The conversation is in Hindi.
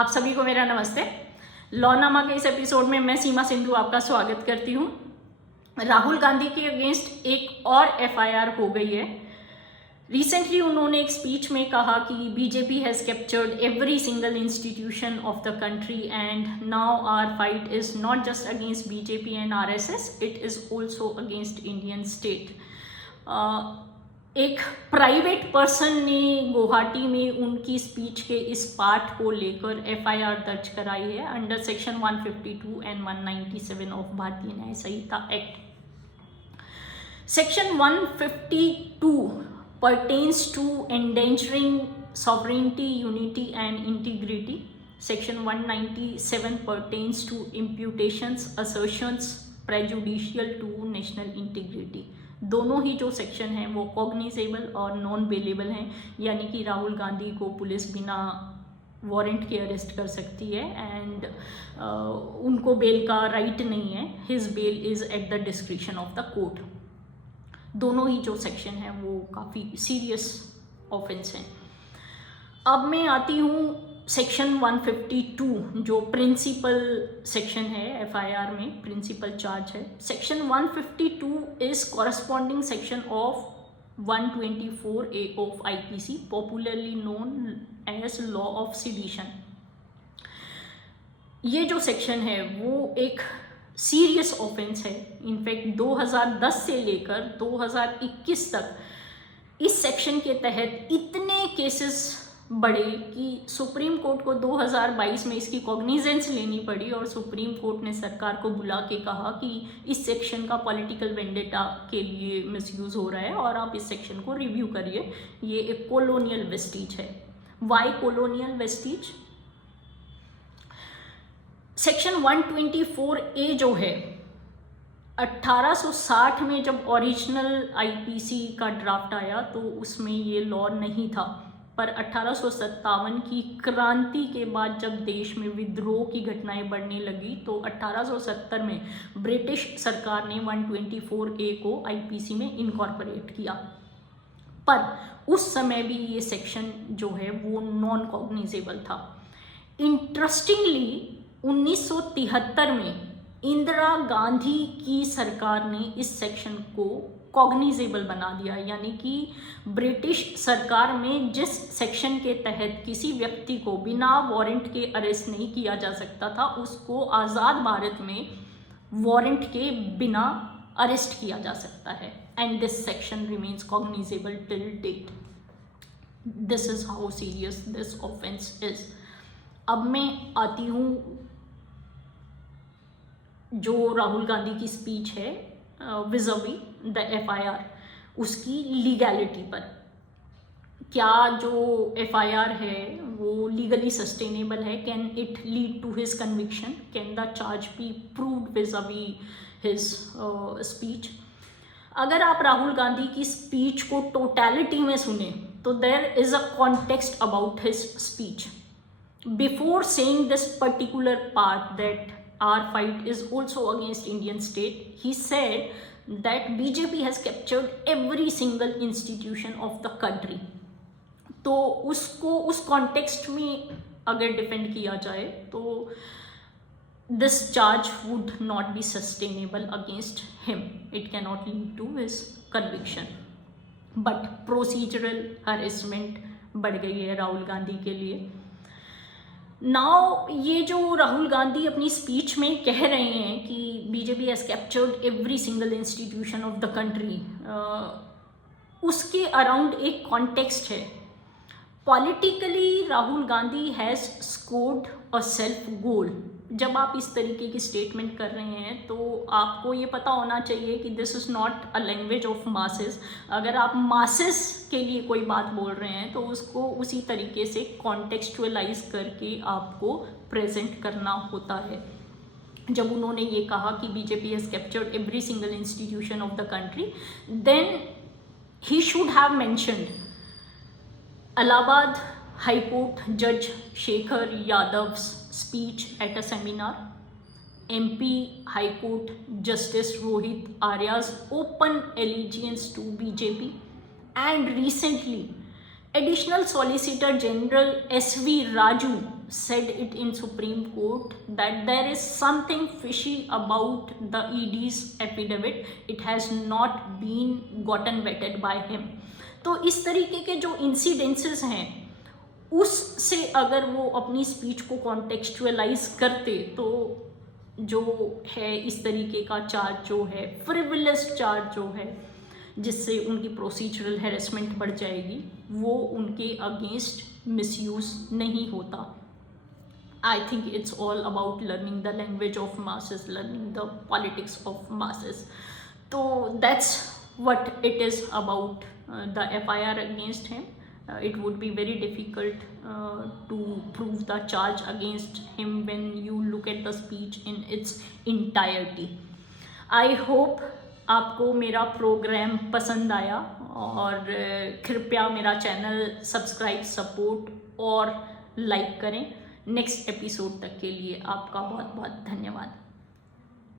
आप सभी को मेरा नमस्ते। लॉनामा के इस एपिसोड में मैं सीमा सिंधु आपका स्वागत करती हूँ। राहुल गांधी के अगेंस्ट एक और एफआईआर हो गई है। रिसेंटली उन्होंने एक स्पीच में कहा कि BJP has captured every single institution of the country and now our fight is not just against BJP and RSS, it is also against Indian state. एक प्राइवेट पर्सन ने गुवाहाटी में उनकी स्पीच के इस पार्ट को लेकर एफआईआर दर्ज कराई है अंडर सेक्शन 152 एंड 197 ऑफ भारतीय न्याय संहिता act. Section 152 pertains to endangering sovereignty, unity and integrity. Section 197 pertains to imputations, assertions prejudicial to national integrity. दोनों ही जो सेक्शन हैं वो कॉग्निजेबल और नॉन बेलेबल हैं, यानी कि राहुल गांधी को पुलिस बिना वारंट के अरेस्ट कर सकती है एंड उनको बेल का राइट नहीं है। His bail is at the discretion of the court. दोनों ही जो सेक्शन है वो काफ़ी सीरियस ऑफेंस हैं। अब मैं आती हूँ सेक्शन 152 जो प्रिंसिपल सेक्शन है एफआईआर में, प्रिंसिपल चार्ज है। Section 152 is corresponding section of 124A of IPC, popularly known as law of sedition. ये जो सेक्शन है वो एक सीरियस ऑफेंस है। इनफैक्ट 2010 से लेकर 2021 तक इस सेक्शन के तहत इतने केसेस बढ़े कि सुप्रीम कोर्ट को 2022 में इसकी कॉग्निजेंस लेनी पड़ी और सुप्रीम कोर्ट ने सरकार को बुला के कहा कि इस सेक्शन का पॉलिटिकल वेंडेटा के लिए मिसयूज़ हो रहा है और आप इस सेक्शन को रिव्यू करिए। ये एक कॉलोनियल वेस्टीज है। Why colonial vestiges? Section 124A जो है 1860 में जब ओरिजिनल आईपीसी का ड्राफ्ट आया तो उसमें ये लॉ नहीं था, पर 1857 की क्रांति के बाद जब देश में विद्रोह की घटनाएं बढ़ने लगी तो 1870 में ब्रिटिश सरकार ने 124A को आईपीसी में इनकॉर्पोरेट किया, पर उस समय भी ये सेक्शन जो है वो नॉन कॉग्निजेबल था। इंटरेस्टिंगली 1973 में इंदिरा गांधी की सरकार ने इस सेक्शन को कॉग्निजेबल बना दिया, यानी कि ब्रिटिश सरकार में जिस सेक्शन के तहत किसी व्यक्ति को बिना वारंट के अरेस्ट नहीं किया जा सकता था उसको आज़ाद भारत में वारंट के बिना अरेस्ट किया जा सकता है। And this section remains cognizable till date. This is how serious this offence is. अब मैं आती हूँ जो राहुल गांधी की स्पीच है विज़वी द एफआईआर, उसकी लीगैलिटी पर। क्या जो एफआईआर है वो लीगली सस्टेनेबल है? Can it lead to his conviction? Can the charge be proved vis-a-vis his speech? अगर आप राहुल गांधी की स्पीच को टोटलिटी में सुने तो there is a context about his speech. Before saying this particular part that our fight is also against Indian state, he said that BJP has captured every single institution of the country. तो उसको उस कॉन्टेक्स्ट में अगर डिफेंड किया जाए तो this charge would not be sustainable against him. It cannot lead to his conviction. But procedural harassment बढ़ गई है राहुल गांधी के लिए। नाउ ये जो राहुल गांधी अपनी स्पीच में कह रहे हैं कि BJP has captured every single institution of the country, उसके अराउंड एक कॉन्टेक्स्ट है। Politically Rahul Gandhi has scored a self goal. जब आप इस तरीके की स्टेटमेंट कर रहे हैं तो आपको ये पता होना चाहिए कि this is not a language of masses. अगर आप मासेस के लिए कोई बात बोल रहे हैं तो उसको उसी तरीके से कॉन्टेक्चुअलाइज करके आपको प्रेजेंट करना होता है। जब उन्होंने ये कहा कि BJP has captured every single institution of the country, then he should have mentioned Allahabad high court जज Shekhar Yadavs speech at a seminar, MP High Court Justice Rohit Arya's open allegiance to BJP, and recently Additional Solicitor General S.V. Raju said it in Supreme Court that there is something fishy about the ED's affidavit. It has not been gotten vetted by him. तो इस तरीके के जो इंसिडेंसेस हैं उससे अगर वो अपनी स्पीच को कॉन्टेक्चुअलाइज करते तो जो है इस तरीके का चार्ज जो है, फ्रिवलेस चार्ज जो है, जिससे उनकी प्रोसीजरल हैरेसमेंट बढ़ जाएगी, वो उनके अगेंस्ट मिसयूज़ नहीं होता. I think it's all about learning the language of masses, learning the politics of masses. So that's what it is about the FIR against him. It would be very difficult to prove the charge against him when you look at the speech in its entirety. I hope आपको मेरा प्रोग्राम पसंद आया और कृपया मेरा चैनल सब्सक्राइब, सपोर्ट और लाइक करें. नेक्स्ट एपिसोड तक के लिए आपका बहुत बहुत धन्यवाद.